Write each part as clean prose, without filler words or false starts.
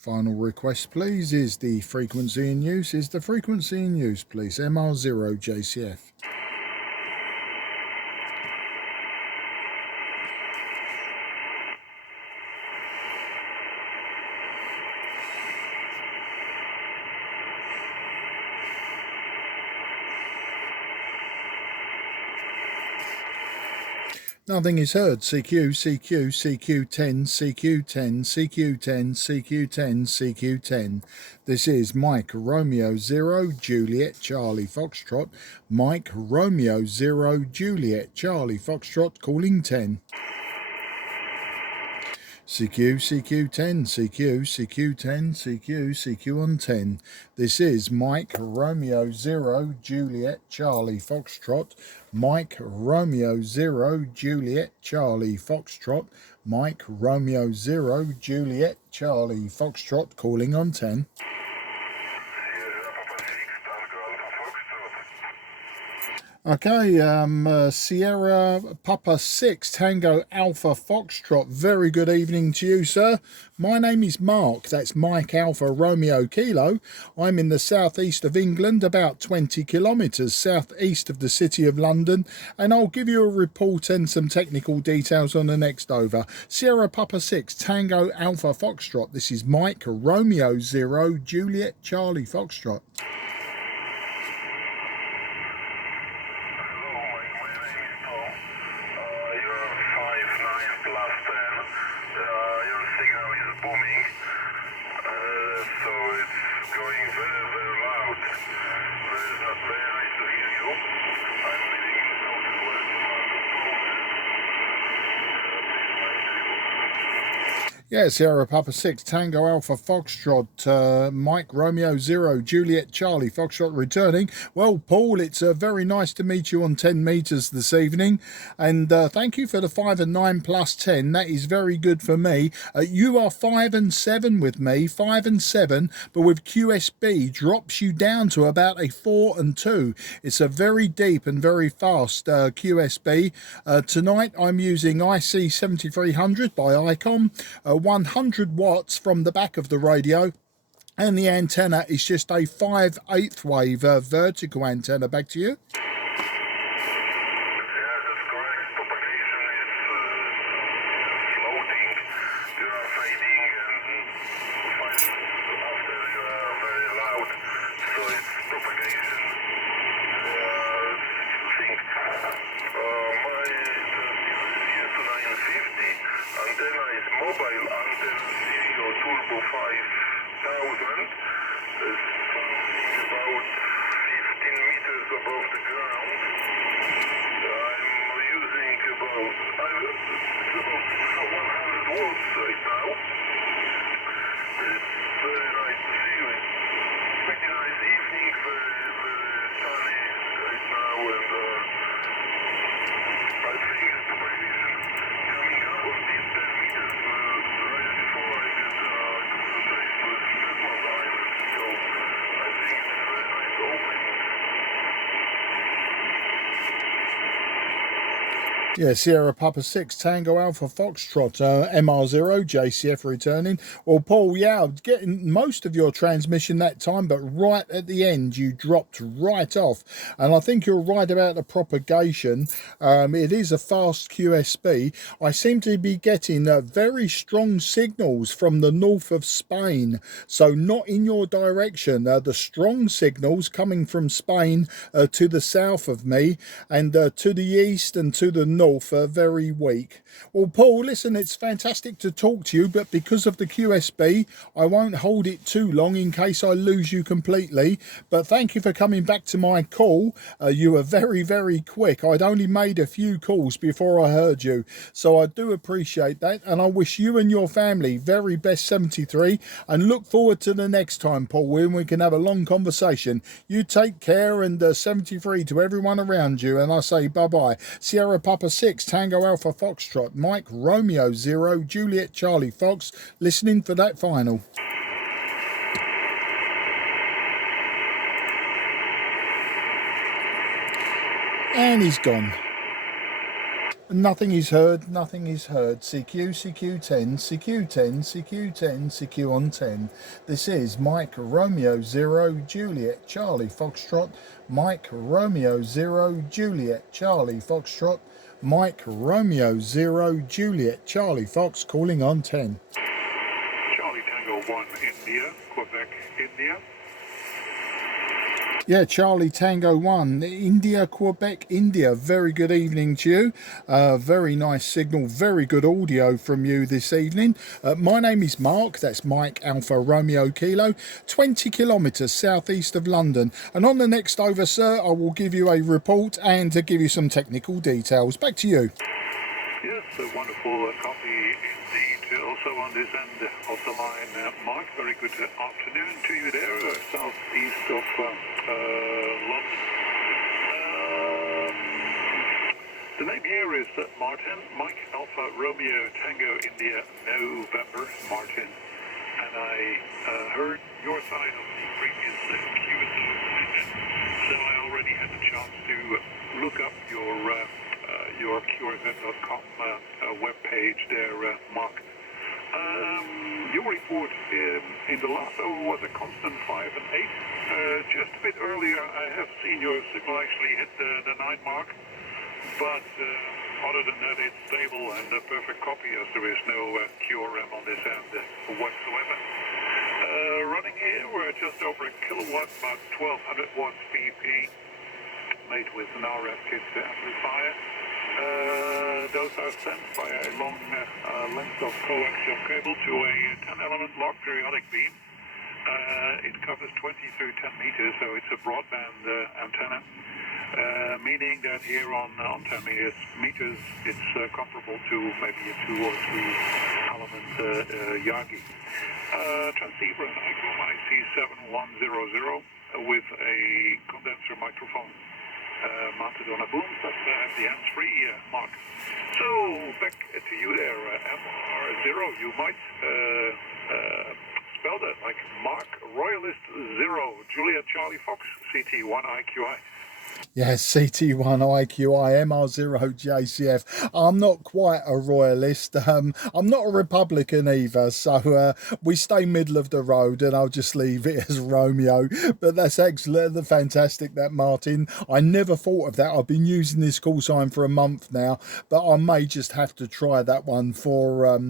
Final request, please, is the frequency in use. Is the frequency in use, please? MR0 JCF. Nothing is heard. CQ, CQ, CQ10, CQ10, CQ10, CQ10, CQ10. This is Mike Romeo 0, Juliet Charlie Foxtrot. Mike Romeo 0, Juliet Charlie Foxtrot, calling 10. CQ, CQ10, CQ, CQ10, CQ, CQ on 10. This is Mike Romeo 0, Juliet Charlie Foxtrot. Mike Romeo 0, Juliet Charlie Foxtrot. Mike Romeo 0, Juliet Charlie Foxtrot, calling on 10. Okay, Sierra Papa 6 Tango Alpha Foxtrot. Very good evening to you, sir. My name is Mark. That's Mike Alpha Romeo Kilo. I'm in the southeast of England, about 20 kilometres southeast of the city of London, and I'll give you a report and some technical details on the next over. Sierra Papa 6 Tango Alpha Foxtrot. This is Mike Romeo 0, Juliet Charlie Foxtrot. Yeah, Sierra Papa 6 Tango Alpha Foxtrot, Mike Romeo 0, Juliet Charlie Foxtrot returning. Well, Paul, it's very nice to meet you on 10 metres this evening, and thank you for the 5 and 9 plus 10. That is very good for me. You are 5 and 7 with me, 5 and 7, but with QSB drops you down to about a 4 and 2. It's a very deep and very fast QSB. Tonight I'm using IC 7300 by Icom. 100 watts from the back of the radio, and the antenna is just a 5/8 wave vertical antenna. Back to you. Yeah, Sierra Papa 6 Tango Alpha Foxtrot, MR0 JCF returning. Well, Paul, yeah, getting most of your transmission that time, but right at the end you dropped right off, and I think you're right about the propagation. It is a fast QSB. I seem to be getting very strong signals from the north of Spain, so not in your direction. The strong signals coming from Spain to the south of me, and to the east and to the north are very weak. Well, Paul, listen, it's fantastic to talk to you, but because of the QSB, I won't hold it too long in case I lose you completely. But thank you for coming back to my call. You were very, very quick. I'd only made a few calls before I heard you, so I do appreciate that, and I wish you and your family very best 73, and look forward to the next time, Paul, when we can have a long conversation. You take care, and 73 to everyone around you, and I say bye-bye. Sierra Papa 6 Tango Alpha Foxtrot, Mike Romeo 0, Juliet Charlie Fox, listening for that final. And he's gone. Nothing is heard, nothing is heard. CQ, CQ10, CQ10, CQ10, CQ on 10. This is Mike Romeo 0 Juliet Charlie Foxtrot. Mike Romeo 0 Juliet Charlie Foxtrot. Mike Romeo 0 Juliet Charlie Fox calling on 10. Charlie Tango 1 India, Quebec, India. Yeah, Charlie Tango 1, India, Quebec, India. Very good evening to you. Very nice signal, very good audio from you this evening. My name is Mark, that's Mike Alpha Romeo Kilo, 20 kilometres southeast of London. And on the next over, sir, I will give you a report and to give you some technical details. Back to you. Yes, a wonderful copy indeed. Also on this end of the line, Mark, very good afternoon to you there, southeast of London. The name here is Martin, Mike Alpha Romeo Tango India November, Martin. And I heard your side of the previous Q&A, so I already had the chance to look up your QRZ.com webpage there, Mark. Your report in the last hour was a constant 5 and 8. Just a bit earlier, I have seen your signal actually hit the 9 mark, but other than that, it's stable and a perfect copy, as there is no QRM on this end whatsoever. Running here, we're just over a kilowatt, about 1200 watts PP, made with an RF kit amplifier. Those are sent via a long length of coaxial cable to a 10-element log periodic beam. It covers 20 through 10 meters, so it's a broadband antenna, meaning that here on 10 meters it's comparable to maybe a 2 or 3 element Yagi. Transceiver and ICOM IC7100 with a condenser microphone. Mounted on a boom, but the hands-free mark. So, back to you there, MR0. You might spell that like Mark Royalist 0, Juliet Charlie Fox, CT1 IQI. Yes, CT1 IQI, MR0 JCF. I'm not quite a royalist. I'm not a Republican either, so we stay middle of the road, and I'll just leave it as Romeo. But that's excellent, fantastic, that Martin. I never thought of that. I've been using this call sign for a month now, but I may just have to try that one for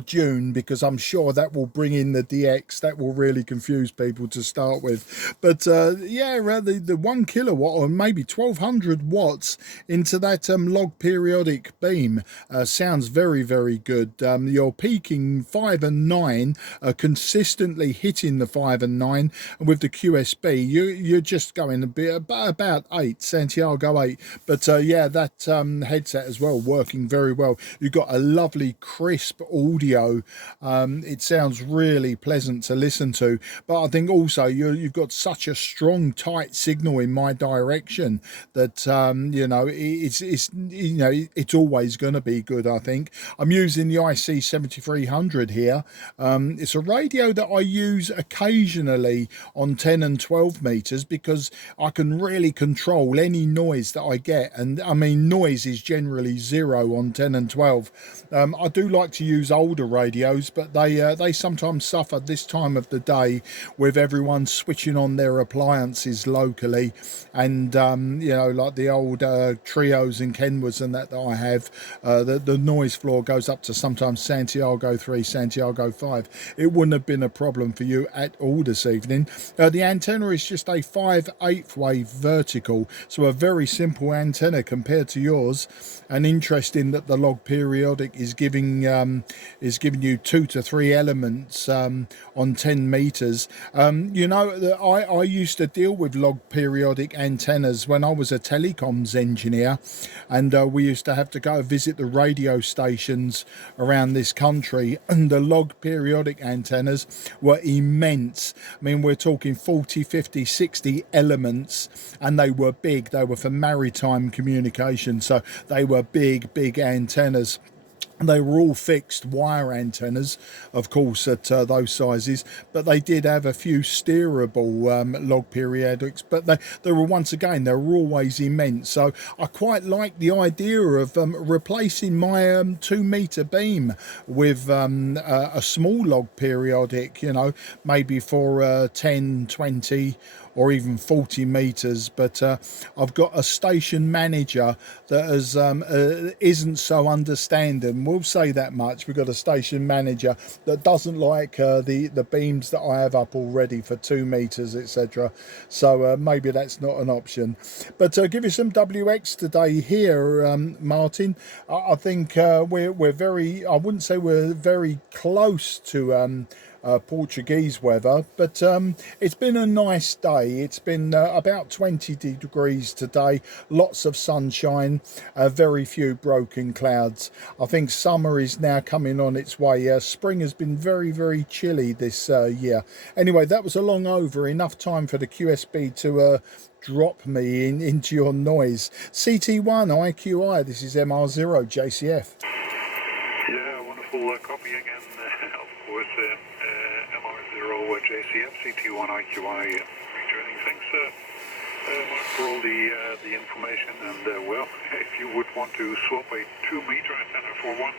June, because I'm sure that will bring in the DX. That will really confuse people to start with. But yeah, the 1 kilowatt or maybe 1200 watts into that log periodic beam sounds very, very good. You're peaking 5 and 9, consistently hitting the 5 and 9, and with the QSB you're just going a bit about 8, Santiago 8. But yeah, that headset as well working very well. You've got a lovely crisp audio. It sounds really pleasant to listen to, but I think also you've got such a strong tight signal in my direction that you know, it's always going to be good. I think I'm using the IC7300 here. It's a radio that I use occasionally on 10 and 12 meters because I can really control any noise that I get, and I mean noise is generally 0 on 10 and 12. I do like to use older radios, but they sometimes suffer this time of the day with everyone switching on their appliances locally, and you know, like the old Trios and Kenwoods and that I have, the noise floor goes up to sometimes Santiago 3, Santiago 5. It wouldn't have been a problem for you at all this evening. The antenna is just a 5/8 wave vertical, so a very simple antenna compared to yours, and interesting that the log periodic is giving you 2 to 3 elements on 10 meters. You know, I used to deal with log periodic antennas when I was a telecoms engineer, and we used to have to go visit the radio stations around this country, and the log periodic antennas were immense. I mean, we're talking 40, 50, 60 elements, and they were big. They were for maritime communication, so they were big antennas. They were all fixed wire antennas, of course, at those sizes, but they did have a few steerable log periodics, but they were, once again, they were always immense. So I quite like the idea of replacing my 2 meter beam with a small log periodic, you know, maybe for 10, 20 or even 40 meters, but I've got a station manager that has isn't so understanding. We'll say that much. We've got a station manager that doesn't like the beams that I have up already for 2 meters, etc. So maybe that's not an option. But give you some WX today here, Martin. I think we're very, I wouldn't say we're very close to Portuguese weather, but it's been a nice day. It's been about 20 degrees today, lots of sunshine, very few broken clouds. I think summer is now coming on its way. Spring has been very, very chilly this year. Anyway, that was a long over, enough time for the QSB to drop me into your noise. CT1 IQI, this is MR0 JCF. Yeah, wonderful copy again, of course, MR0 JCF, CT1 IQI returning. Thanks, Mark, for all the information. And, well, if you would want to swap a 2-meter antenna for one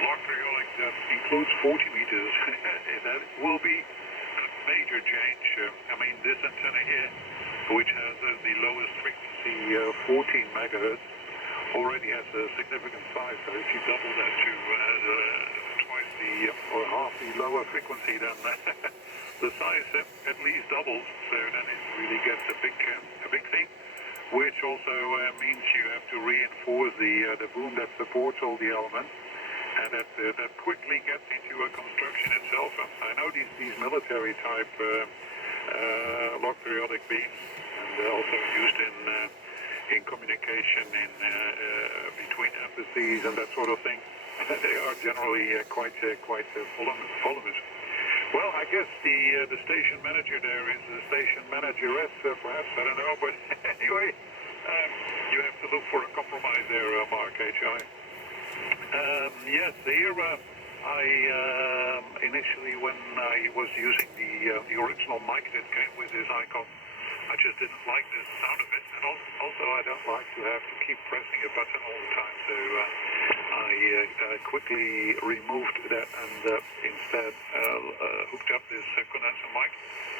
log periodic that includes 40 meters, that will be a major change. I mean, this antenna here, which has the lowest frequency, 14 megahertz, already has a significant size. So if you double that to twice the or half the lower frequency, then the size at least doubles. So then it really gets a big thing, which also means you have to reinforce the boom that supports all the elements, and that quickly gets into a construction itself. I know these military type log periodic beams, and also used in communication between embassies and that sort of thing. They are generally quite voluminous. Well, I guess the station manager there is a station manageress, perhaps, I don't know, but anyway, you have to look for a compromise there, Mark H.I. Yes, here I initially, when I was using the original mic that came with this icon, I just didn't like the sound of it, and also I don't like to have to keep pressing a button all the time, so I quickly removed that and instead hooked up this condenser mic,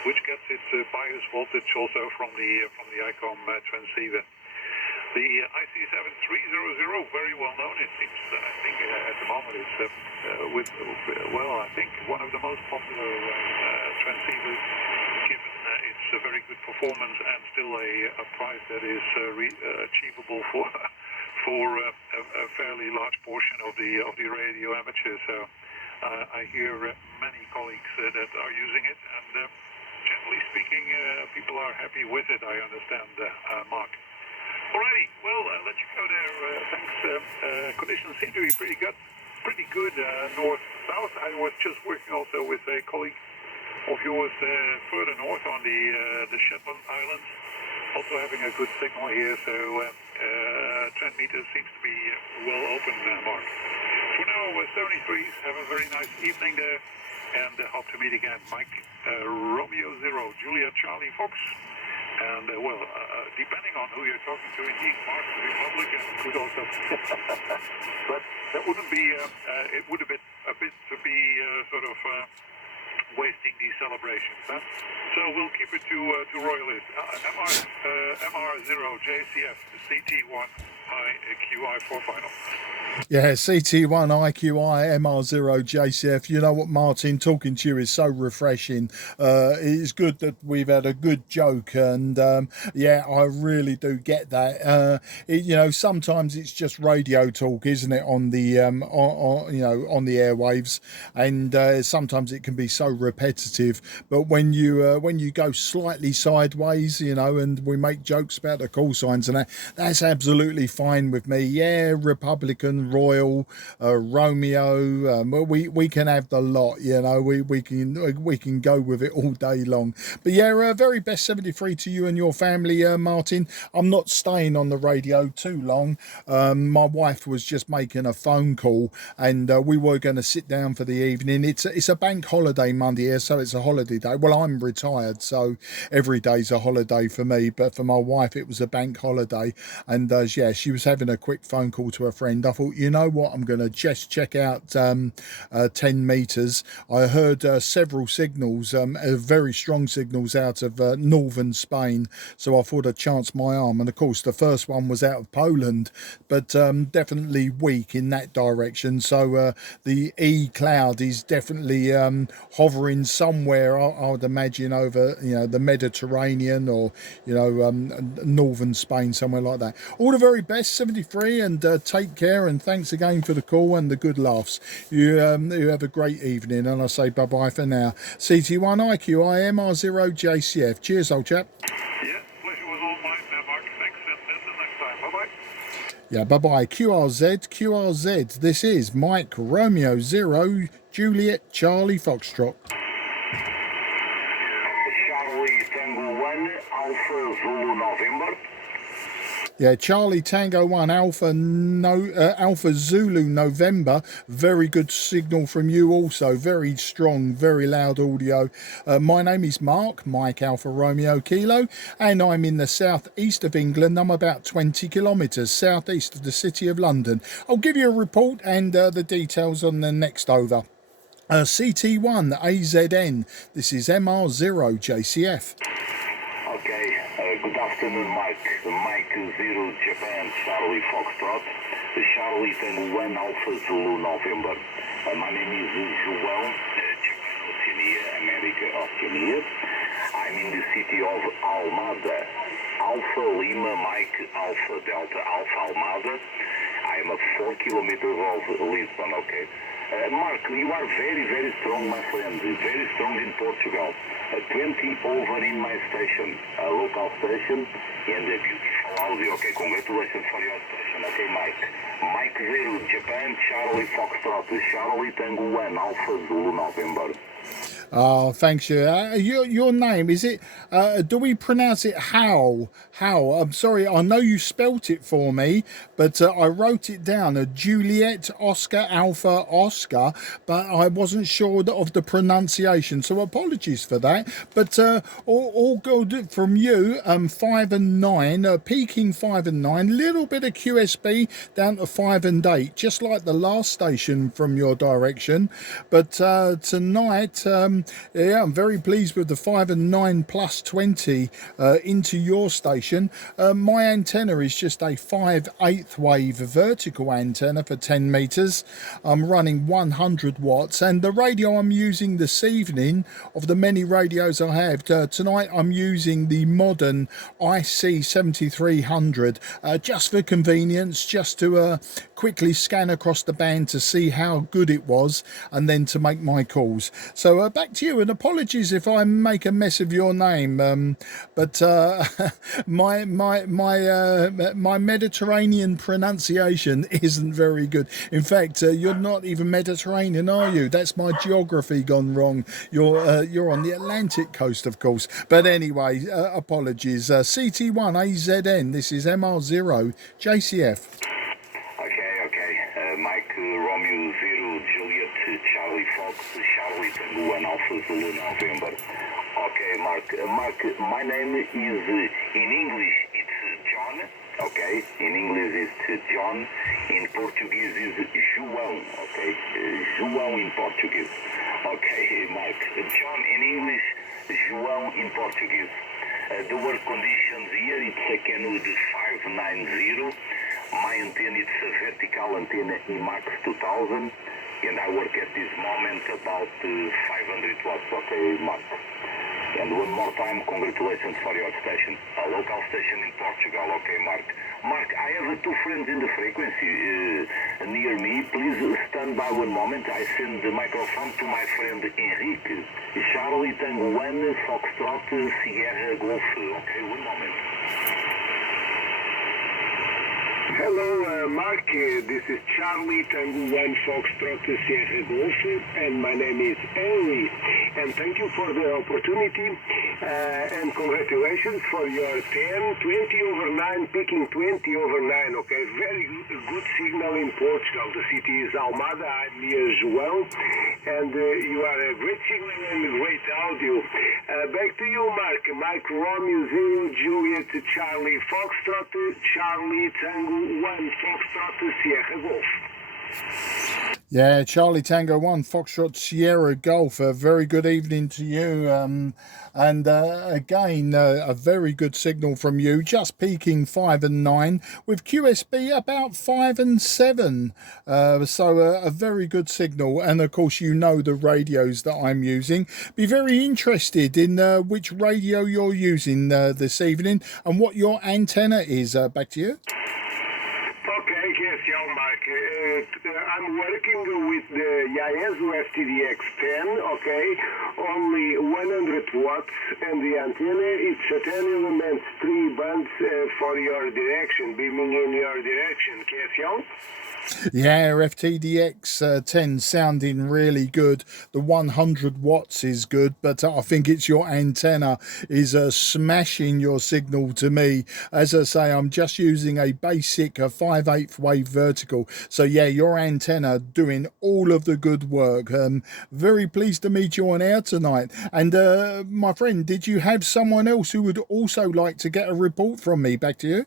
which gets its bias voltage also from the ICOM transceiver. The IC7300, very well known. It seems, I think, at the moment it's I think one of the most popular transceivers, given its very good performance and still a price that is achievable for a fairly large portion of the radio amateurs. So I hear many colleagues that are using it, and generally speaking, people are happy with it. I understand, Mark. Alrighty, well, let you go there. Thanks. Conditions seem to be pretty good north-south. I was just working also with a colleague of yours further north on the Shetland Islands, also having a good signal here, so 10 meters seems to be well open, Mark. For now, 73s, have a very nice evening there, and hope to meet again. Mike, Romeo 0, Julia Charlie Fox. And, depending on who you're talking to, indeed, Mark, the Republican could also... but that wouldn't be... it would have been a bit to be sort of wasting these celebrations, huh? So we'll keep it to Royalist. MR0, JCF, CT1, IQI for final. Yeah, CT1 IQI MR0 JCF. You know what, Martin, talking to you is so refreshing. It's good that we've had a good joke, and yeah, I really do get that. You know, sometimes it's just radio talk, isn't it, on the on the airwaves, and sometimes it can be so repetitive. But when you go slightly sideways, you know, and we make jokes about the call signs and that's absolutely fine with me. Yeah, Republican, Royal, Romeo. We can have the lot. You know, we can go with it all day long. But yeah, very best 73 to you and your family, Martin. I'm not staying on the radio too long. My wife was just making a phone call, and we were going to sit down for the evening. It's a bank holiday Monday here, so it's a holiday day. Well, I'm retired, so every day's a holiday for me, but for my wife it was a bank holiday. And yeah, she was having a quick phone call to a friend. I thought, you know what, I'm going to just check out 10 meters. I heard several signals, very strong signals out of northern Spain, so I thought I'd chance my arm. And of course the first one was out of Poland, but definitely weak in that direction. So the E cloud is definitely hovering somewhere, I would imagine, over, you know, the Mediterranean, or, you know, northern Spain, somewhere like that. All the very best, 73, and take care, and thanks again for the call and the good laughs. You have a great evening, and I say bye bye for now. CT1 IQIMR0 JCF. Cheers, old chap. Yeah, pleasure was all mine there, Mark. Thanks, and until next time. Bye-bye. Yeah, bye-bye. QRZ. This is Mike Romeo 0 Juliet Charlie Foxtrot. Charlie Tango 1 Alpha Zulu November. Yeah, Charlie Tango 1 Alpha Zulu November. Very good signal from you also. Very strong, very loud audio. My name is Mark, Mike Alpha Romeo Kilo, and I'm in the southeast of England. I'm about 20 kilometres southeast of the city of London. I'll give you a report and the details on the next over. CT1 AZN. This is MR0 JCF. Okay, good afternoon, Mike. Mike 0 Japan Charlie Foxtrot. Charlie Tango 1 Alpha Zulu November. My name is João, Japan Oceania, America Oceania. I'm in the city of Almada. Alpha Lima Mike Alpha Delta Alpha Almada. I'm at 4 kilometers of Lisbon, okay? Mark, you are very, very strong, my friend. Very strong in Portugal. 20 over in my station, a local station, and a beautiful audio. Okay, congratulations for your station. Okay, Mike. Mike 0, Japan, Charlie Foxtrot, Charlie Tango 1, Alpha Zulu November. Oh, thanks you. Your name, is it, do we pronounce it How? I'm sorry, I know you spelt it for me, but I wrote it down, Juliet Oscar Alpha Oscar, but I wasn't sure of the pronunciation, so apologies for that. But all good from you, 5 and 9, peaking 5 and 9, little bit of QSB down to 5 and 8, just like the last station from your direction. But tonight, yeah, I'm very pleased with the 5 and 9 plus 20 into your station. My antenna is just a 5/8 wave vertical antenna for 10 meters. I'm running 100 watts, and the radio I'm using this evening, of the many radios I have tonight, I'm using the modern IC 7300 just for convenience, just to quickly scan across the band to see how good it was, and then to make my calls. So back to you, and apologies if I make a mess of your name, but my Mediterranean pronunciation isn't very good. In fact, you're not even Mediterranean, are you? That's my geography gone wrong. You're on the Atlantic coast, of course. But anyway, apologies. CT1 AZN. This is MR0 JCF. Mike Romeo 0 Juliet Charlie Fox Charlie Tango 1 Alpha Zulu November. Okay, Mark, my name is, in English it's John. Okay, in English it's John. In Portuguese is João. Okay, João in Portuguese. Okay, Mark, John in English, João in Portuguese. The work conditions here, it's a Kenwood 590. My antenna is a vertical antenna IMAX 2000, and I work at this moment about 500 watts. Okay, Mark. And one more time, congratulations for your station, a local station in Portugal. Okay, Mark. Mark, I have two friends in the frequency near me. Please stand by one moment. I send the microphone to my friend Enrique. Charlie Tango 1 Foxtrot Sierra Golf. Okay, one moment. Hello, Mark. This is Charlie Tango 1 Foxtrot Sierra Golf, and my name is Henry. And thank you for the opportunity, and congratulations for your 10, 20 over 9, picking 20 over 9. Okay, very good signal in Portugal. The city is Almada. I'm near João, and you are a great signal and a great audio. Back to you, Mark. Mike Romeo 0 Juliet Charlie Foxtrot Charlie Tango 1 Foxtrot Sierra Golf. Yeah, Charlie Tango 1 Foxtrot Sierra Golf. A very good evening to you. Again, a very good signal from you. Just peaking 5 and 9 with QSB about 5 and 7. So a very good signal. And of course, you know the radios that I'm using. Be very interested in which radio you're using this evening and what your antenna is. Back to you. Okay, yes, yeah, Mark. I'm working with the IS0 FTDX10, okay, only 100 watts, and the antenna, it's a 10 elements, 3 bands for your direction, beaming in your direction, question? Yeah, FTDX 10 sounding really good. The 100 watts is good, but I think it's your antenna is smashing your signal to me. As I say, I'm just using a basic 5/8 wave vertical. So yeah, your antenna doing all of the good work. Very pleased to meet you on air tonight. And my friend, did you have someone else who would also like to get a report from me? Back to you.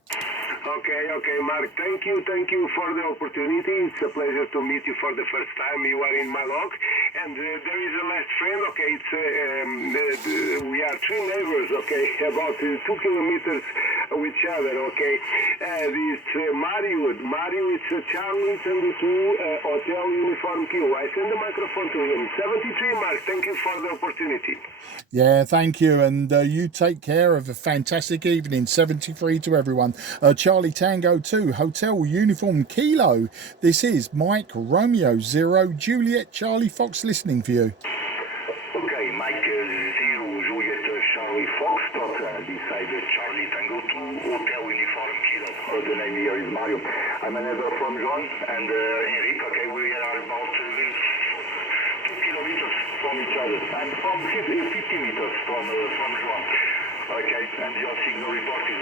Okay, Mark, thank you for the opportunity. It's a pleasure to meet you for the first time. You are in my log, and there is a last friend, okay, we are 3 neighbors, okay, about 2 kilometers with each other, okay. It's Mario, it's Charlie 72 Hotel Uniform Q. I send the microphone to him. 73, Mark, thank you for the opportunity. Yeah, thank you, and you take care. Of a fantastic evening. 73 to everyone. Charlie Tango 2 Hotel Uniform Kilo. This is Mike Romeo 0 Juliet Charlie Fox listening for you. Okay, Mike 0 Juliet Charlie Fox, beside Charlie Tango 2 Hotel Uniform Kilo. The name here is Mario. I'm a neighbor from John and Enrique. Okay, we are about 2 kilometers from each other. I'm from 50 meters from João. Okay, and your signal report is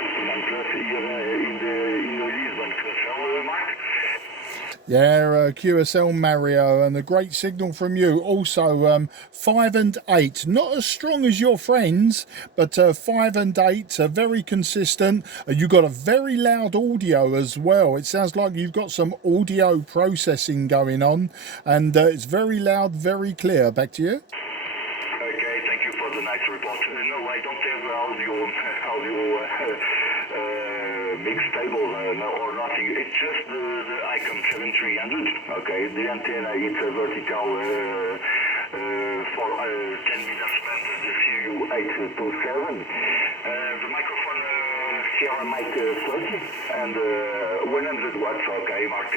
59 plus here in Lisbon. QSL, Mark? Yeah, QSL Mario, and a great signal from you. Also, 5 and 8, not as strong as your friends, but 5 and 8 are very consistent. You got a very loud audio as well. It sounds like you've got some audio processing going on, and it's very loud, very clear. Back to you. Okay, thank you for the nice report. No, I don't have audio mix table or nothing. It's just the Icon 7300. Okay, the antenna it's a vertical for 10 meters band, the CQ827. The microphone here mic 30 and 100 watts. Okay, Mark.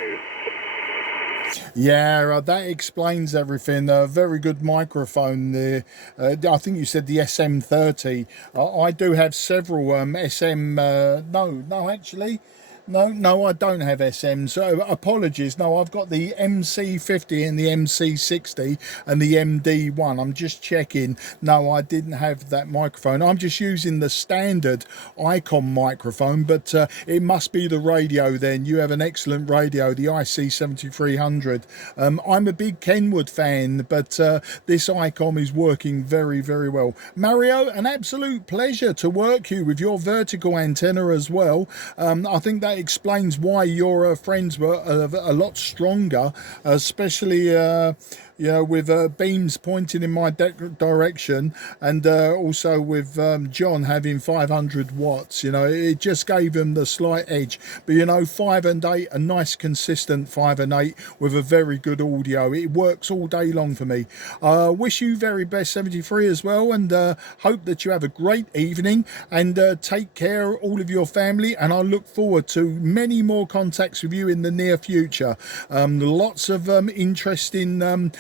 Yeah, that explains everything. Very good microphone there. I think you said the SM30. I do have several SM. No, actually. No, I don't have SM, so apologies. No, I've got the MC50 and the MC60 and the MD1. I'm just checking. No, I didn't have that microphone. I'm just using the standard Icon microphone, but it must be the radio then. You have an excellent radio, the IC7300. I'm a big Kenwood fan, but this Icon is working very, very well. Mario, an absolute pleasure to work you with your vertical antenna as well. I think that explains why your friends were a lot stronger, especially with beams pointing in my direction, and also with John having 500 watts. It just gave him the slight edge. But 5 and 8, a nice consistent 5 and 8 with a very good audio. It works all day long for me. Wish you very best, 73 as well, and hope that you have a great evening, and take care all of your family, and I look forward to many more contacts with you in the near future. Lots of interesting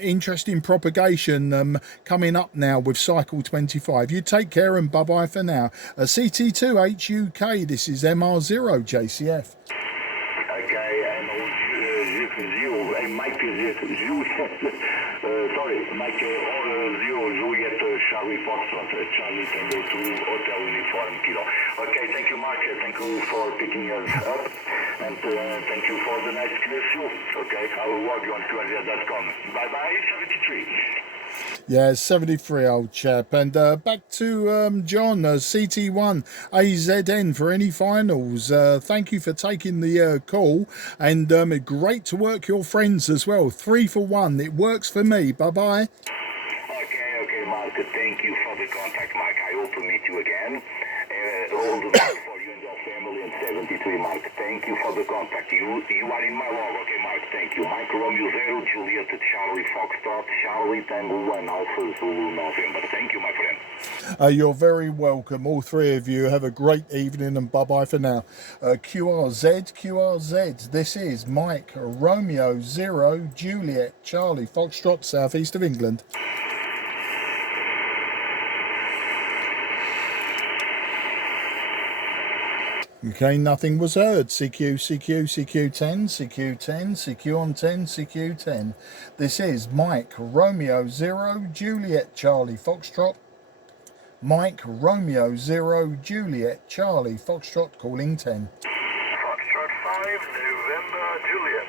interesting propagation coming up now with cycle 25. You take care and bye-bye for now. CT2HUK, this is MR0 JCF. Okay, and Mike sorry, Mike Zero Juliet Charlie Foxtrot, Charlie Tango 2 Hotel Uniform Kilo. Okay, thank you, Mark. Thank you for picking us up, and thank you for the nice clear show. Okay, I will log you on QRZ.com. Bye-bye, 73. Yeah, 73, old chap. And back to John, CT1 AZN for any finals. Thank you for taking the call, and great to work your friends as well. 3 for 1. It works for me. Bye-bye. Okay, Mark. Thank you for the contact, Mark. I hope to meet you again. All the best for you and your family in 73, Mark. Thank you for the contact. You are in my log. Okay, Mark. Thank you. Mike Romeo 0, Juliet Charlie Foxtrot, Charlie Tango 1, Alpha Zulu November. Thank you, my friend. You're very welcome. All three of you. Have a great evening and bye-bye for now. QRZ. This is Mike Romeo 0, Juliet Charlie Foxtrot, southeast of England. Okay, nothing was heard. CQ10, CQ on 10, CQ10. This is Mike Romeo 0, Juliet Charlie Foxtrot. Mike Romeo 0, Juliet Charlie Foxtrot calling 10. Foxtrot 5, November, Juliet.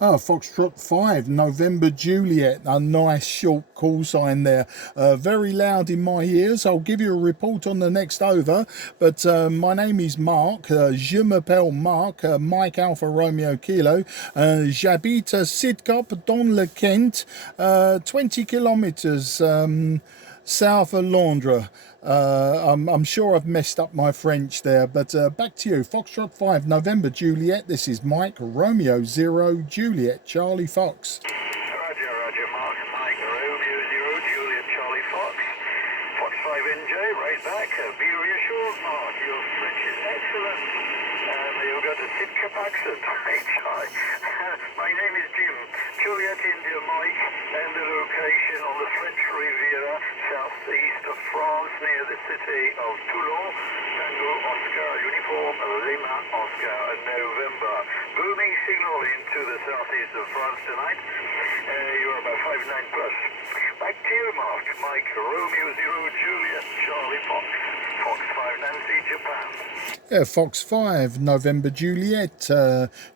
Foxtrot 5, November Juliet. A nice short call sign there. Very loud in my ears. I'll give you a report on the next over. But my name is Mark. Je m'appelle Mark. Mike Alpha Romeo Kilo. J'habite Sidcup dans le Kent. 20 kilometers south of Londres. I'm sure I've messed up my French there, but back to you. Foxtrot 5, November Juliet. This is Mike Romeo 0, Juliet Charlie Fox. Roger, Mark. Mike Romeo 0, Juliet Charlie Fox. Fox 5NJ, right back. Be reassured, Mark. Your French is excellent. You've got a Sidcup accent. My name is Jim. Juliet India Mike, and the location on the French Riviera, southeast of France, near the city of Toulon. Tango Oscar Uniform Lima Oscar November. Booming signal into the southeast of France tonight. You're about 59 plus. Back to you, Mark. Mike Romeo 0, Juliet Charlie Fox. Fox 5 Nancy, Japan. Yeah, Fox 5, November Juliet.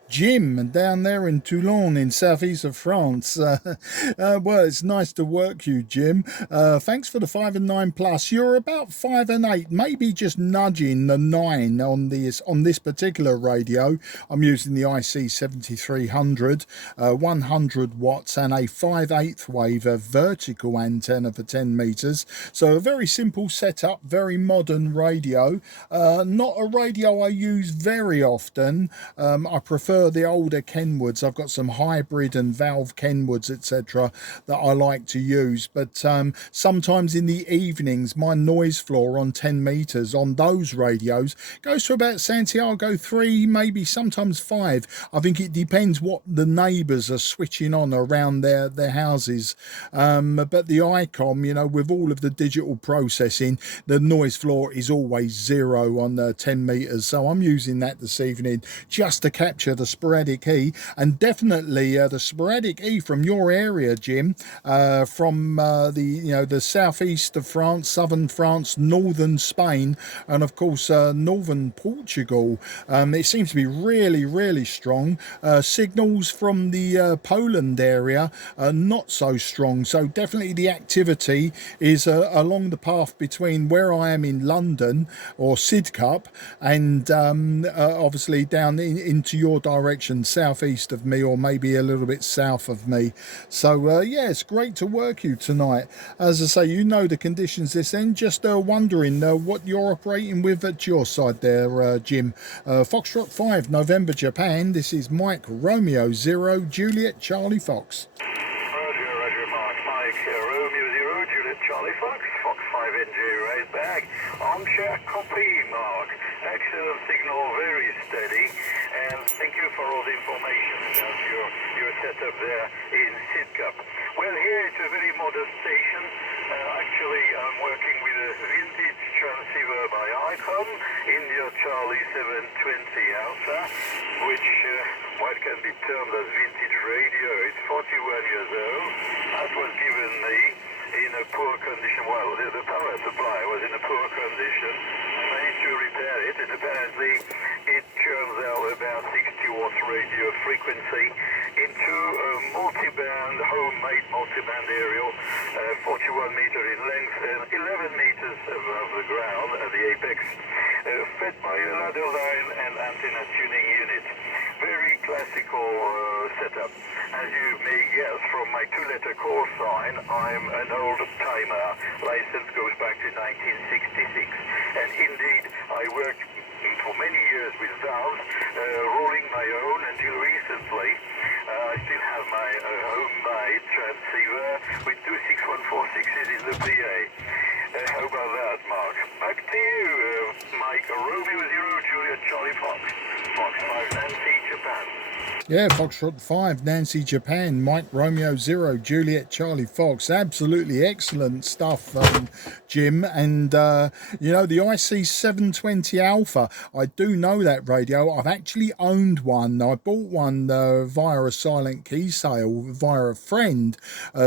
Jim down there in Toulon in southeast of France. Well, it's nice to work you, Jim. Thanks for the 5 and 9 plus. You're about 5 and 8, maybe just nudging the 9 on this particular radio. I'm using the IC 7300, 100 watts and a 5/8 wave vertical antenna for 10 meters. So a very simple setup, very modern radio. Not a radio I use very often. I prefer the older Kenwoods. I've got some hybrid and valve Kenwoods, etc., that I like to use, but sometimes in the evenings my noise floor on 10 meters on those radios goes to about Santiago 3, maybe sometimes 5. I think it depends what the neighbors are switching on around their houses, but the ICOM, you know, with all of the digital processing, the noise floor is always 0 on the 10 meters, so I'm using that this evening just to capture the sporadic E, and definitely the sporadic E from your area, Jim, from the southeast of France, southern France, northern Spain, and of course northern Portugal. It seems to be really strong. Signals from the Poland area are not so strong, so definitely the activity is along the path between where I am in London or Sidcup and obviously down into your direction, southeast of me, or maybe a little bit south of me. So yeah, it's great to work you tonight. As I say, you know the conditions this end. Just wondering what you're operating with at your side there, Jim. Foxtrot 5, November Japan. This is Mike Romeo 0, Juliet Charlie Fox. Roger, Mark. Mike Romeo 0, Juliet Charlie Fox. Fox 5NJ right back. Armchair copy, Mark. Excellent signal, very steady. and thank you for all the information about your setup there in Sidcup. Well, here it's a very modest station. Actually, I'm working with a vintage transceiver by ICOM, India Charlie 720 Alpha, which what can be termed as vintage radio. It's 41 years old. That was given me in a poor condition. Well, the power supply was in a poor condition. I managed to repair it, and apparently it churns out about 60 watts radio frequency into a multi-band, homemade multi-band aerial, 41 meter in length and 11 meters above the ground at the apex, fed by a ladder line and antenna tuning unit. Very classical setup. As you may guess from my two-letter call sign, I'm an old timer. License goes back to 1966. And indeed, I worked for many years with valves, rolling my own until recently. I still have my homemade transceiver with two 6146s in the PA. How about that, Mark? Back to you, Mike. Romeo 0, Juliet Charlie Fox. Fox 5 Nancy, Japan. Yeah, Foxtrot 5, Nancy, Japan, Mike Romeo 0, Juliet Charlie Fox. Absolutely excellent stuff, Jim. And, you know, the IC 720 Alpha, I do know that radio. I've actually owned one. I bought one via a silent key sale via a friend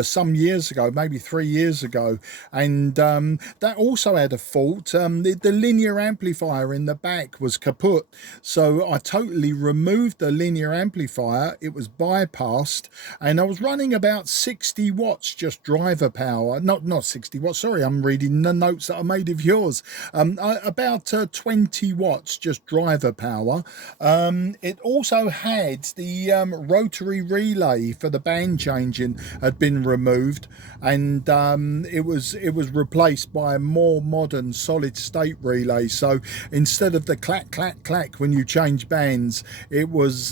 some years ago, maybe 3 years ago. And that also had a fault. The linear amplifier in the back was kaput. So I totally removed the linear amplifier. It was bypassed, and I was running about 60 watts just driver power. Not 60 watts, sorry, I'm reading the notes that I made of yours. About 20 watts just driver power. It also had the rotary relay for the band changing had been removed, and it was replaced by a more modern solid state relay. So instead of the clack clack clack when you change bands, it was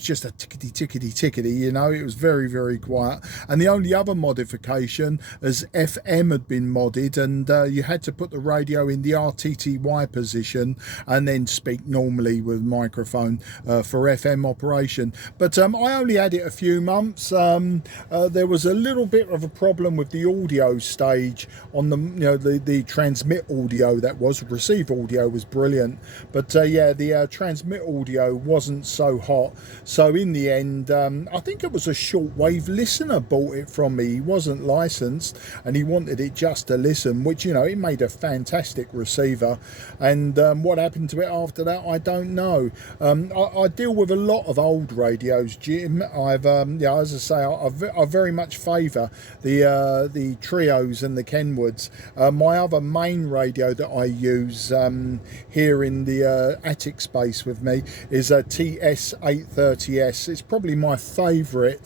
just a tickety tickety tickety, you know. It was very, very quiet. And the only other modification is FM had been modded, and you had to put the radio in the RTTY position and then speak normally with microphone for FM operation. But I only had it a few months. There was a little bit of a problem with the audio stage on the, you know, the transmit audio. That was receive audio was brilliant, but yeah, the transmit audio wasn't so hot. So in the end, I think it was a shortwave listener bought it from me. He wasn't licensed and he wanted it just to listen, which, you know, it made a fantastic receiver. And what happened to it after that, I don't know. I deal with a lot of old radios, Jim. I've yeah, as I say, I very much favour the Trios and the Kenwoods. My other main radio that I use here in the attic space with me is a TS830S. It's probably my favourite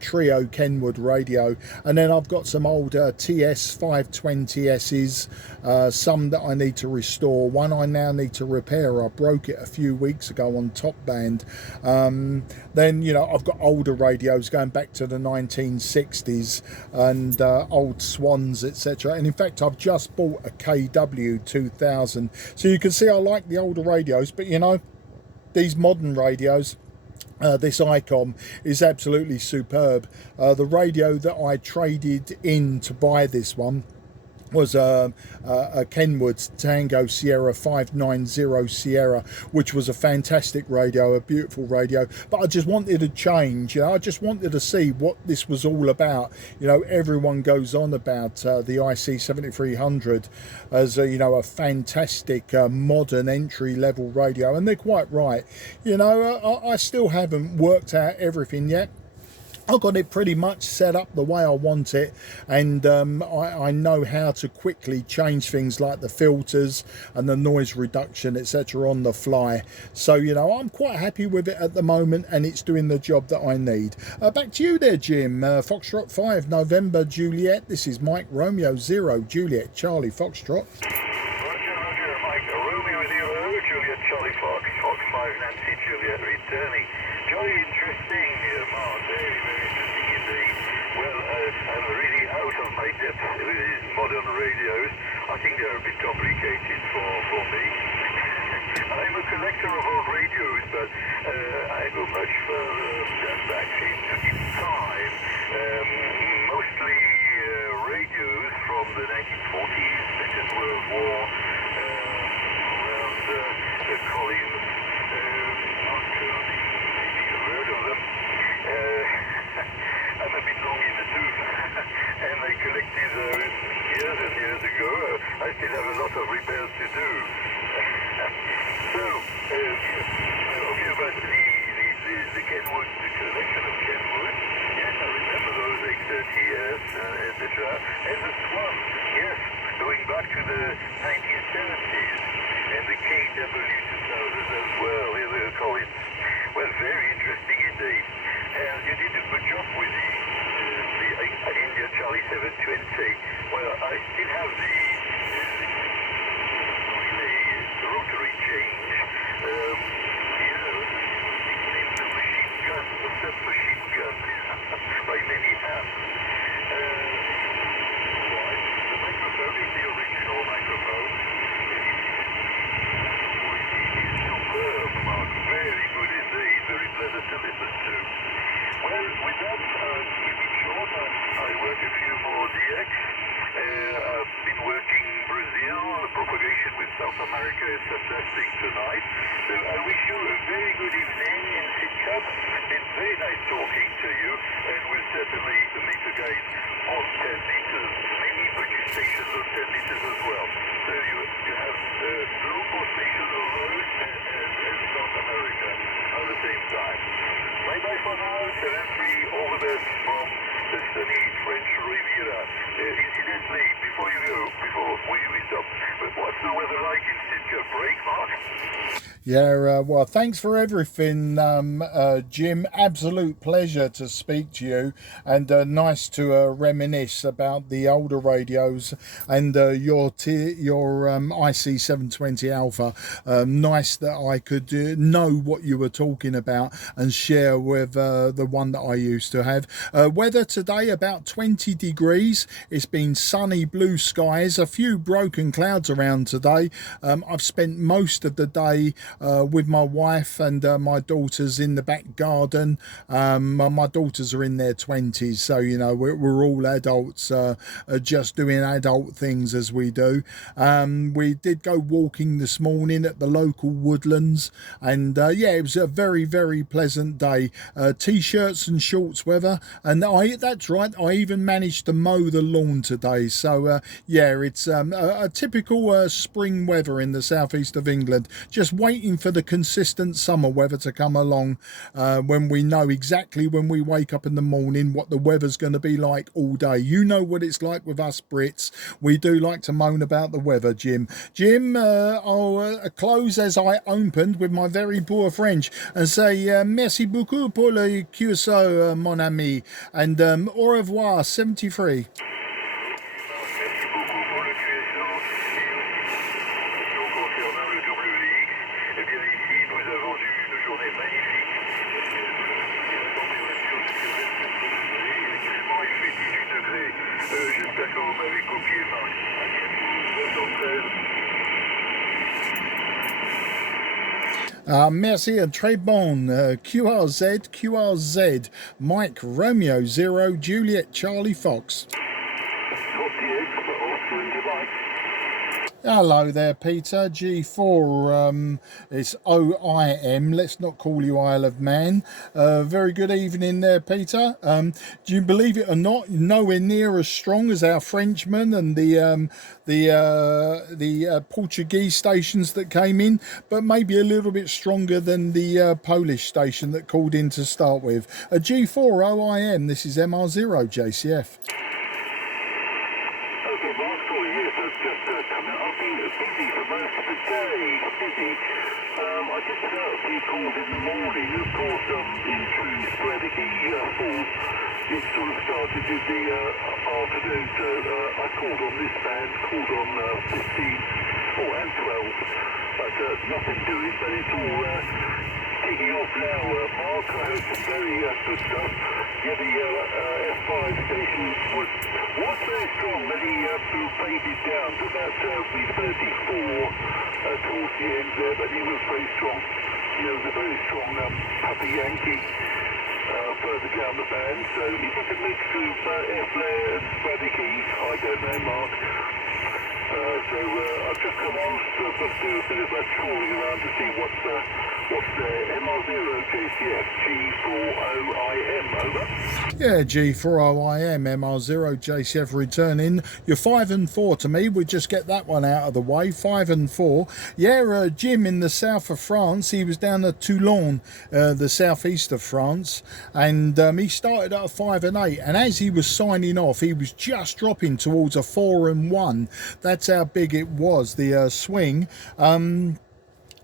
Trio Kenwood radio. And then I've got some old TS520Ss, some that I need to restore. One I now need to repair. I broke it a few weeks ago on top band. Then, you know, I've got older radios going back to the 1960s and old Swans, etc. And in fact, I've just bought a KW2000. So you can see I like the older radios, but you know, these modern radios, this ICOM is absolutely superb. The radio that I traded in to buy this one was a Kenwood's Tango Sierra 590 Sierra, which was a fantastic radio, a beautiful radio. But I just wanted a change. You know, I just wanted to see what this was all about. You know, everyone goes on about the IC 7300 as a, you know, a fantastic modern entry level radio, and they're quite right. You know, I still haven't worked out everything yet. I've got it pretty much set up the way I want it, and I know how to quickly change things like the filters and the noise reduction, etc. on the fly. So, you know, I'm quite happy with it at the moment, and it's doing the job that I need. Back to you there, Jim. Foxtrot 5, November, Juliet. This is Mike Romeo 0, Juliet, Charlie, Foxtrot. Roger, Mike. Romeo 0, Juliet, Charlie, Fox. Fox 5, Nancy, Juliet, returning. Jolly interesting, Mark. Very, very interesting indeed. Well, I'm really out of my depth with these modern radios. I think they're a bit complicated for me. I'm a collector of old radios, but I go much further back in time. Mostly radios from the 1940s, Second World War, around Collins, Marker, maybe you've heard of them. I'm a bit long in the tooth, and I collected years and years ago. I still have a lot of repairs to do. So, okay, about the Kenwood, the collection of Kenwood. Yes, I remember those X30S, etc. And the Swan, yes, going back to the 1970s, and the KW2000 as well, the Collins. Well, very interesting indeed. And you did a good job with the India Charlie 720. Well, I still have the rotary change. Nicknamed the machine gun, the submachine gun, by many hands. The microphone is the original microphone. It's superb, Mark. Very good indeed. Very pleasant to listen to. Well, with that, keep it short. I work a few more DX. I've been working Brazil, propagation with South America is fantastic tonight. So I wish you a very good evening in Sitka. It's very nice talking to you, and we'll certainly meet again on 10 meters. Many British stations on 10 meters as well. So you have local station of road and South America at the same time. Bye-bye for now, 7-3, all the best from the sunny French Riviera. Incidentally, before you go, before we stop, but what's the weather like in Sitka? Break, Mark? Yeah, well, thanks for everything, Jim. Absolute pleasure to speak to you, and nice to reminisce about the older radios and your IC720 Alpha. Nice that I could know what you were talking about and share with the one that I used to have. Weather today about 20 degrees. It's been sunny, blue skies, a few broken clouds around today. I've spent most of the day with my wife and my daughters in the back garden. My daughters are in their 20s, so you know we're all adults, just doing adult things as we do. We did go walking this morning at the local woodlands, and yeah, it was a very, very pleasant day. T-shirts and shorts weather, and that's right, I even managed to mow the lawn today. So yeah, it's a typical spring weather in the southeast of England, just waiting for the consistent summer weather to come along, when we know exactly when we wake up in the morning what the weather's going to be like all day. You know what it's like with us Brits. We do like to moan about the weather, Jim. I'll close as I opened with my very poor French and say merci beaucoup pour le QSO, mon ami, and au revoir 73. Merci and très bon. QRZ, Mike Romeo 0, Juliet Charlie Fox. Hello there, Peter. G4, it's OIM. Let's not call you Isle of Man. Very good evening there, Peter. Do you believe it or not, nowhere near as strong as our Frenchman and the Portuguese stations that came in, but maybe a little bit stronger than the Polish station that called in to start with. A G4 OIM, this is MR0 JCF. I just had a few calls in the morning, of course, in true sporadic form. It sort of started in the afternoon, so I called on this band, called on 15, and 12, but nothing doing, but it's all kicking off now, Mark. I heard some very good stuff. Yeah, the F5 station was there very strong, but he faded down to about V34 towards the end there, but he was very strong. He was a very strong Papa Yankee further down the band, so if you could mix with F-Layer and Spradicki, I don't know, Mark. So I've just come on to do a bit of a trawling around to see what's there. MR0 JCF G40IM, over. Yeah, G40IM, MR0 JCF returning. You're 5 and 4 to me. We just get that one out of the way. 5 and 4. Yeah, Jim in the south of France. He was down at Toulon, the southeast of France, and he started at a 5 and 8. And as he was signing off, he was just dropping towards a 4 and 1. That's how big it was, the swing.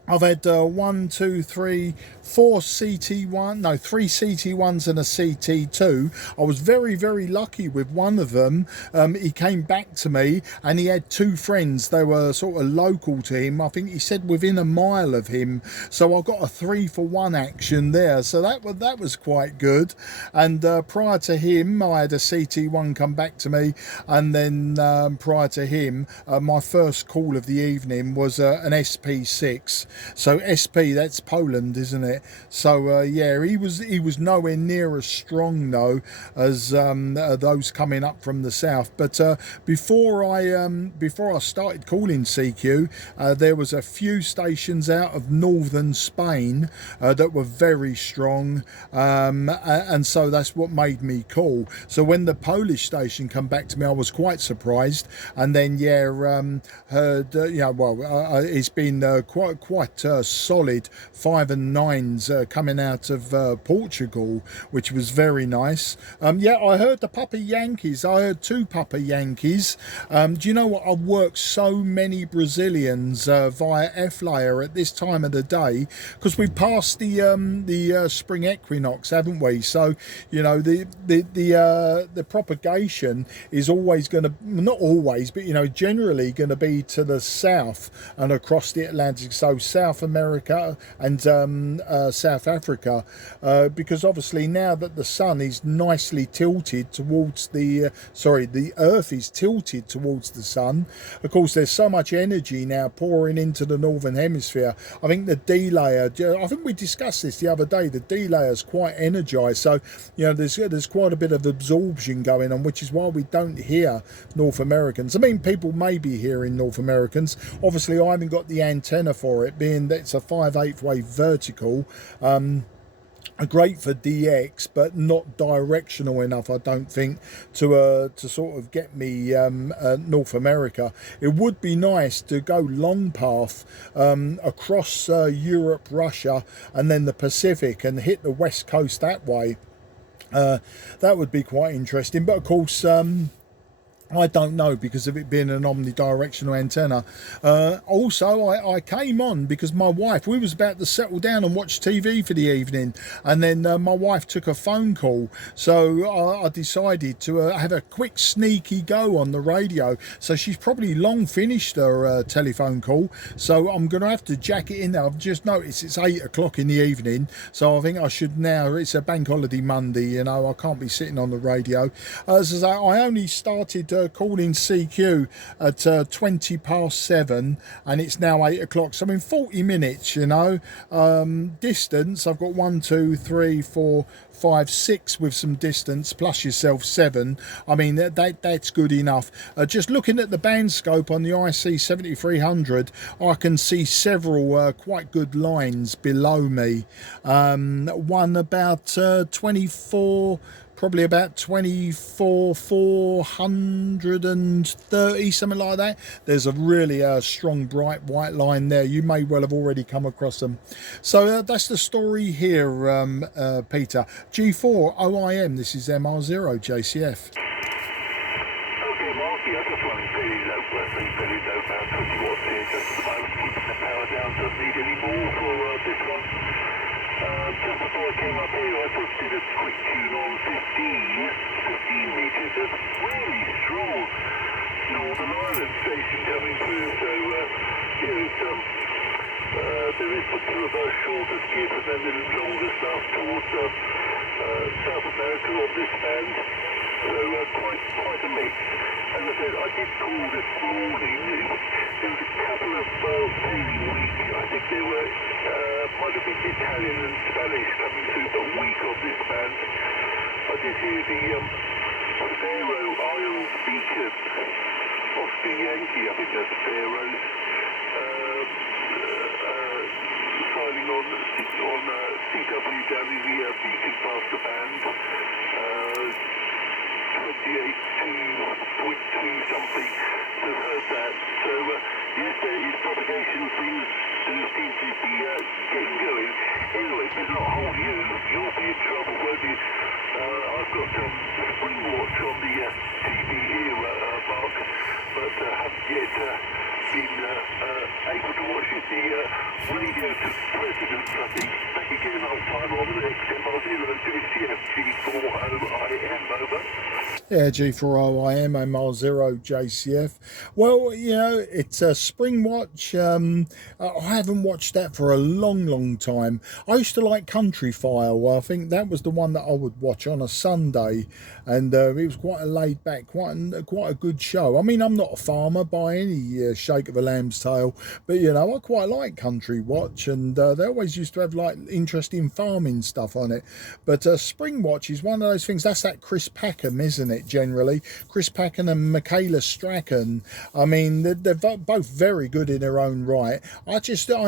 I've had 1, 2, 3, 4 CT1, no, 3 CT1s and a CT2. I was very, very lucky with one of them. He came back to me and he had 2 friends. They were sort of local to him. I think he said within a mile of him. So I got a 3-for-1 action there. So that was quite good. And prior to him, I had a CT1 come back to me. And then prior to him, my first call of the evening was an SP6. So SP, that's Poland, isn't it? So yeah, he was nowhere near as strong though as those coming up from the south. But before I started calling CQ, there was a few stations out of northern Spain that were very strong, and so that's what made me call. So when the Polish station come back to me, I was quite surprised. And then yeah, heard it's been quite solid 5 and 9s coming out of Portugal, which was very nice. Yeah, I heard the Papa Yankees. I heard 2 Papa Yankees. Do you know what? I've worked so many Brazilians via F-Layer at this time of the day because we passed the spring equinox, haven't we? So you know the propagation is always going to, not always, but you know, generally going to be to the south and across the Atlantic. So South America and South Africa, because obviously now that the sun is nicely tilted towards the earth is tilted towards the sun, of course there's so much energy now pouring into the northern hemisphere. I think the D layer, I think we discussed this the other day, the D layer is quite energized, so you know there's quite a bit of absorption going on, which is why we don't hear North Americans. I mean, people may be hearing North Americans. Obviously I haven't got the antenna for it, being that it's a 5/8 wave vertical. Great for DX, but not directional enough, I don't think, to sort of get me North America. It would be nice to go long path across Europe, Russia, and then the Pacific, and hit the west coast that way. That would be quite interesting, but of course I don't know, because of it being an omnidirectional antenna. Also, I came on because my wife, we was about to settle down and watch TV for the evening, and then my wife took a phone call, so I decided to have a quick sneaky go on the radio. So she's probably long finished her telephone call, so I'm going to have to jack it in there. I've just noticed it's 8 o'clock in the evening, so I think I should now, it's a bank holiday Monday, you know, I can't be sitting on the radio. So I only started calling CQ at 7:20, and it's now 8 o'clock, so in 40 minutes, you know. Distance, I've got 1, 2, 3, 4, 5, 6 with some distance, plus yourself 7. I mean, that's good enough. Just looking at the band scope on the IC 7300, I can see several quite good lines below me. One about 24, probably about 24,430, something like that. There's a really strong bright white line there. You may well have already come across them. So that's the story here, Peter. G40IM, this is MR0 JCF. Okay, Mark, yeah, just running very low, about 20 watts here, just at the moment, keeping the power down, doesn't need any more for this one. Just before I came up here, I just did a quick tune on 15 meters, that's really strong Northern Ireland station coming through, so there is some sort of a shorter skip and then the longer stuff towards South America on this band, so quite a mix. said, I did call this morning. There was a couple of fairly weak. I think there were, might have been Italian and Spanish coming through, but weak on this band. I did hear the Faroe Isles beacon, Oscar Yankee, I think that's Faroes, signing on CWW, the beacon past the band, 28.2 something, so heard that. So yes, his propagation things do seem to be getting going. Anyway, if it's not hold you, you'll be in trouble, won't you? I've got spring watch on the TV here, Mark, but haven't yet been able to watch it. The radio to presidents, I think, back again on time on the XMR0 JCF G40IM, over. Yeah, G40IM, MR0 JCF. Well, you know, it's a spring watch. I haven't watched that for a long time. I used to like Country File. I think that was the one that I would watch on a Sunday, and it was quite a laid back, quite a good show. I mean, I'm not a farmer by any shake of a lamb's tail, but you know, I quite like Country Watch, and they always used to have like interesting farming stuff on it. But Spring Watch is one of those things. That's that Chris Packham, isn't it? Generally, Chris Packham and Michaela Strachan. I mean, they're both very good in their own right. I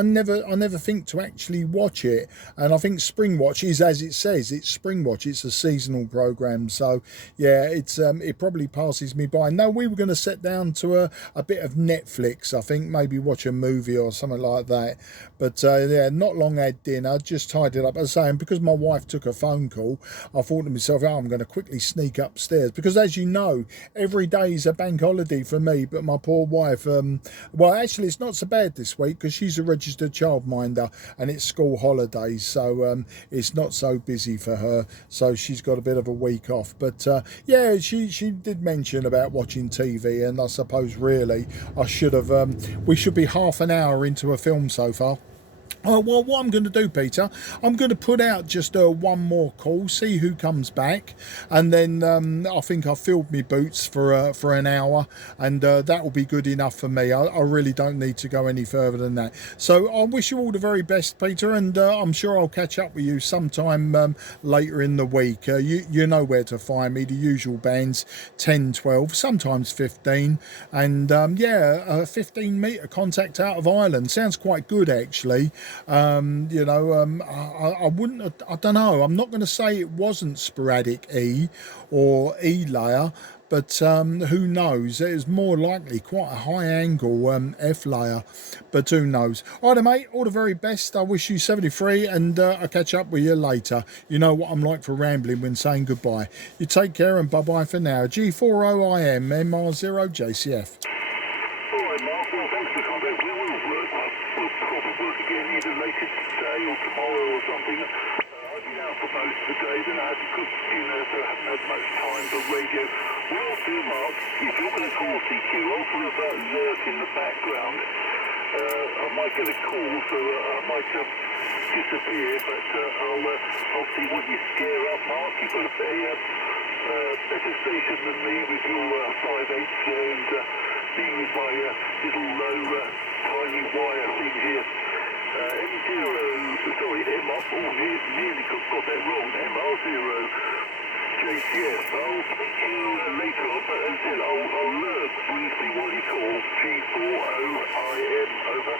never think to actually watch it, and I think Spring Watch is, as it says, it's Spring Watch. It's a seasonal program, so yeah, it's it probably passes me by. No, we were going to sit down to a bit of Netflix. I think maybe watch a movie or something like that. But yeah, not long had dinner. Just tied it up. As I say, and because my wife took a phone call, I thought to myself, oh, I'm going to quickly sneak upstairs, because as you know, every day is a bank holiday for me. But my poor wife, well, actually, it's not so bad this week because she's a registered childminder and it's school holidays, so it's not so busy for her. So she's got a bit of a week off. But yeah, she did mention about watching TV, and I suppose really I should have. We should be half an hour into a film so far. Well, what I'm going to do, Peter, I'm going to put out just one more call, see who comes back, and then I think I've filled my boots for an hour, and that will be good enough for me. I really don't need to go any further than that. So I wish you all the very best, Peter, and I'm sure I'll catch up with you sometime later in the week. You know where to find me, the usual bands, 10, 12, sometimes 15, and yeah, a 15-metre contact out of Ireland. Sounds quite good, actually. You know, I wouldn't, I don't know, I'm not going to say it wasn't sporadic E or E layer, but who knows, it is more likely quite a high angle F layer, but who knows. All right, mate, all the very best. I wish you 73, and I'll catch up with you later. You know what I'm like for rambling when saying goodbye. You take care, and bye-bye for now. G40IM, MR0 JCF. Tomorrow or something. I've been out for most of the day, then I had to cook dinner, so I haven't had much time for radio. What I'll do, Mark, if you're going to call CQ, I'll sort of lurk in the background. I might get a call, so I might disappear, but I'll see what you scare up, Mark. You've got a better station than me with your 5/8 and me with my little low, tiny wire thing here. M0, sorry, nearly got that wrong, MR0 JCF. I'll speak to you later on, but until I'll learn briefly what you call G40IM, over.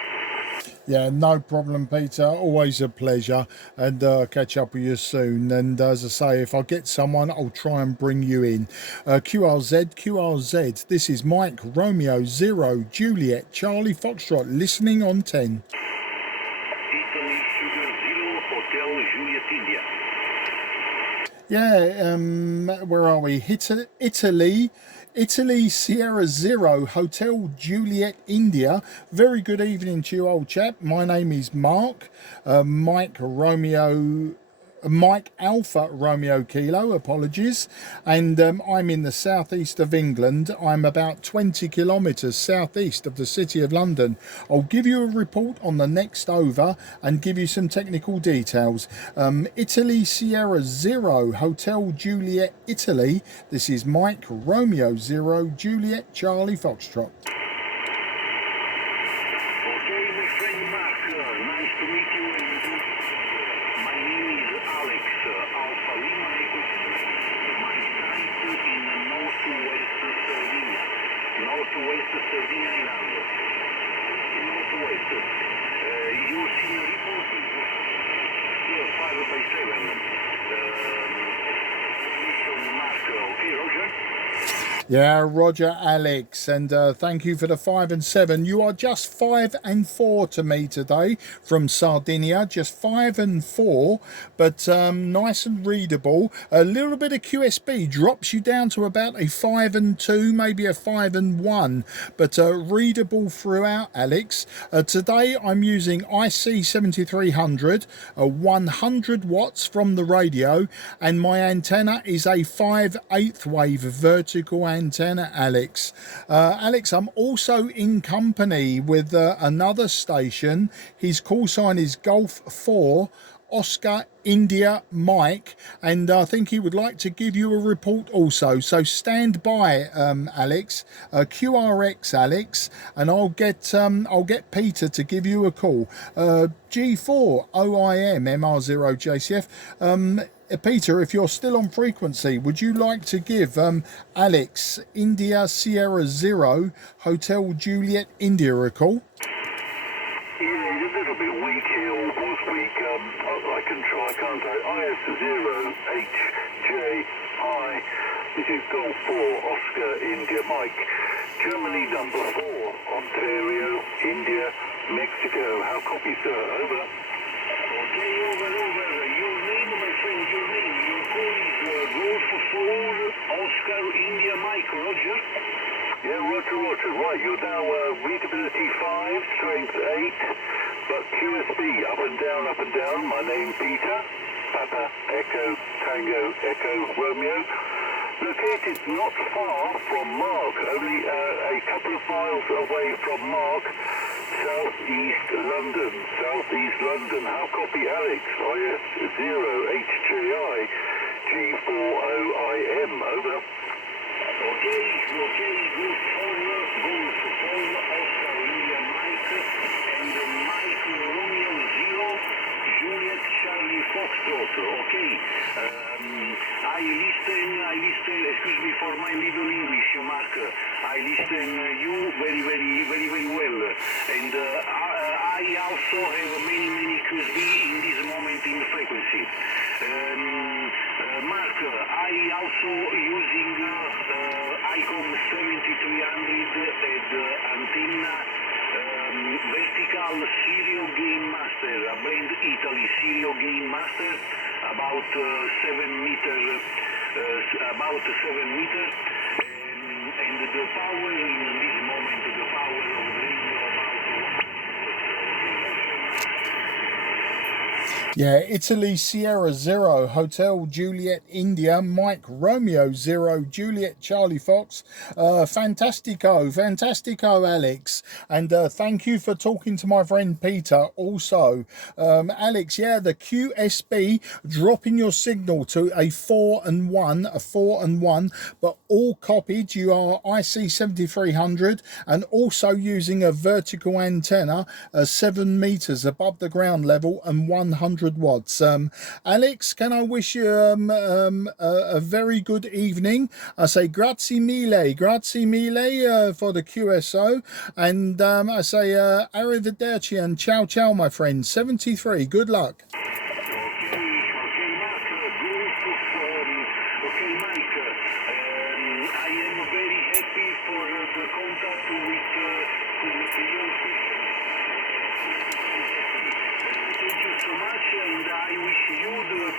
Yeah, no problem, Peter. Always a pleasure, and catch up with you soon. And as I say, if I get someone, I'll try and bring you in. QRZ, this is Mike Romeo 0 Juliet Charlie Foxtrot, listening on 10. Yeah, where are we? Italy Sierra 0 Hotel Juliet India. Very good evening to you, old chap. My name is Mark, Mike Romeo Mike Alpha Romeo Kilo, apologies, and I'm in the southeast of England. I'm about 20 kilometres southeast of the city of London. I'll give you a report on the next over and give you some technical details. Italy Sierra 0 Hotel Juliet Italy. This is Mike Romeo 0 Juliet Charlie Foxtrot. Northwest Sardinia Island. Northwest. Your senior report is 5/7. Mission mark. Okay, Roger? Yeah, Roger, Alex, and thank you for the 5 and 7. You are just 5 and 4 to me today from Sardinia, just 5 and 4, but nice and readable. A little bit of QSB drops you down to about a 5 and 2, maybe a 5 and 1, but readable throughout, Alex. Today I'm using IC 7300, 100 watts from the radio, and my antenna is a 5/8 wave vertical antenna, Alex. Alex, I'm also in company with another station. His call sign is Golf 4 Oscar India Mike, and I think he would like to give you a report also, so stand by, Alex. QRX Alex, and I'll get Peter to give you a call. G4 OIM MR0 JCF. Peter, if you're still on frequency, would you like to give Alex India Sierra 0 Hotel Juliet India a call? Yeah, a little bit weak here, or was weak. I can try, can't I? IS0HJI. This is Golf 4 Oscar India Mike. Germany number 4, Ontario, India, Mexico. How copy, sir? Over. Okay, over. Your name, my friend, your name. Your call is Golf 4 Oscar India Mike. Roger? Yeah, Roger. Right, you're now readability 5, strength 8, but QSB up and down. My name Peter, Papa, Echo, Tango, Echo, Romeo. Located not far from Mark, only a couple of miles away from Mark, southeast London. How copy, Alex? IS0HJI, G4OIM, over. Okay, Golf 4 Oscar India Mike, and Mike Romeo 0, Juliet Charlie Foxtrot. Okay, I listen, excuse me for my little English, Mark. I listen you very well, and I also have many QSB in this moment in the frequency. Mark, I also using ICOM 7300 as antenna, vertical serial game master, a brand Italy serial game master, about 7 meters, and the power in this moment, the power of the radio about. Yeah, Italy Sierra 0 Hotel Juliet India Mike Romeo 0 Juliet Charlie Fox. Fantastico Alex, and thank you for talking to my friend Peter also. Alex, yeah, the QSB dropping your signal to a 4 and 1, but all copied. You are IC 7300 and also using a vertical antenna 7 meters above the ground level and 100 watts. Alex, can I wish you a very good evening? I say grazie mille for the QSO, and I say arrivederci and ciao, my friend. 73, good luck.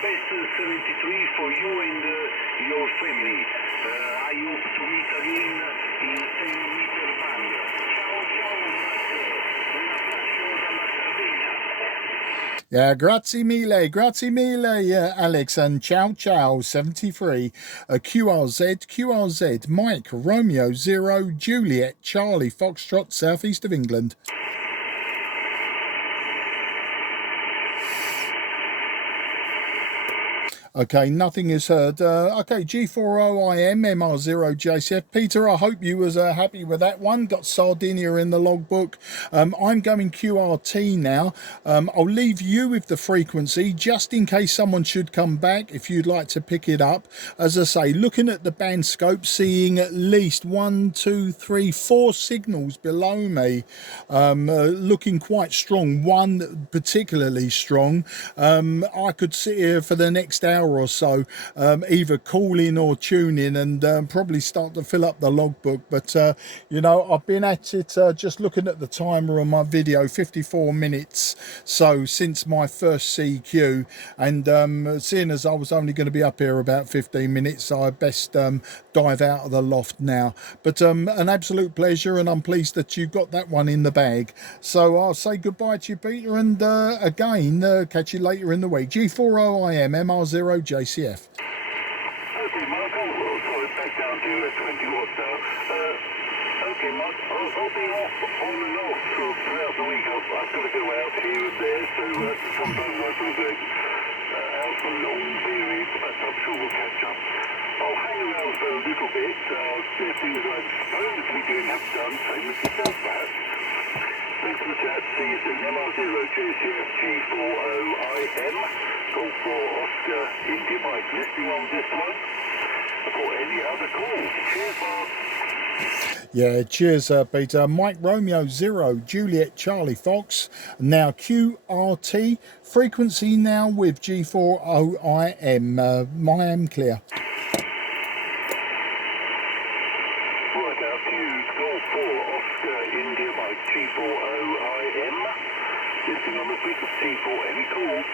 Best 73 for you and your family. I hope to meet again in 10-meter band. Ciao, Marco. Un abbraccio dalla Sardegna. Yeah, grazie mille, Alex, and ciao 73, QRZ, Mike, Romeo 0, Juliet, Charlie, Foxtrot, southeast of England. Okay, nothing is heard. Okay, G40IM, MR0, JCF. Peter, I hope you was happy with that one. Got Sardinia in the logbook. I'm going QRT now. I'll leave you with the frequency just in case someone should come back if you'd like to pick it up. As I say, looking at the band scope, seeing at least 1, 2, 3, 4 signals below me, looking quite strong. One particularly strong. I could sit here for the next hour or so, either calling or tuning, and probably start to fill up the logbook. But you know, I've been at it just looking at the timer on my video, 54 minutes so since my first CQ, and seeing as I was only going to be up here about 15 minutes, so I best dive out of the loft now. But an absolute pleasure, and I'm pleased that you got that one in the bag. So I'll say goodbye to you, Peter, and again catch you later in the week. G40IM, MR0, JCF. Okay, Mark, sorry, back down to 20 watts now. Okay, Mark, I'll be off on and off throughout the week. I've got to go out here and there, so sometimes I will go out for long periods, but I'm sure we'll catch up. I'll hang around for a little bit, do things I'm supposed to be doing, have done, same as yourself, perhaps. Thanks for the chat. See you soon. MR0 JCF G40IM. Golf for Oscar India Mike. Listening on this one for any other calls. Cheers, Mark. Yeah, cheers, Peter. Mike, Romeo 0, Juliet, Charlie, Fox. Now QRT. Frequency now with G40IM. I'm clear. Right, now Q's Golf for Oscar India Mike G40IM. Listening on the frequency for any calls.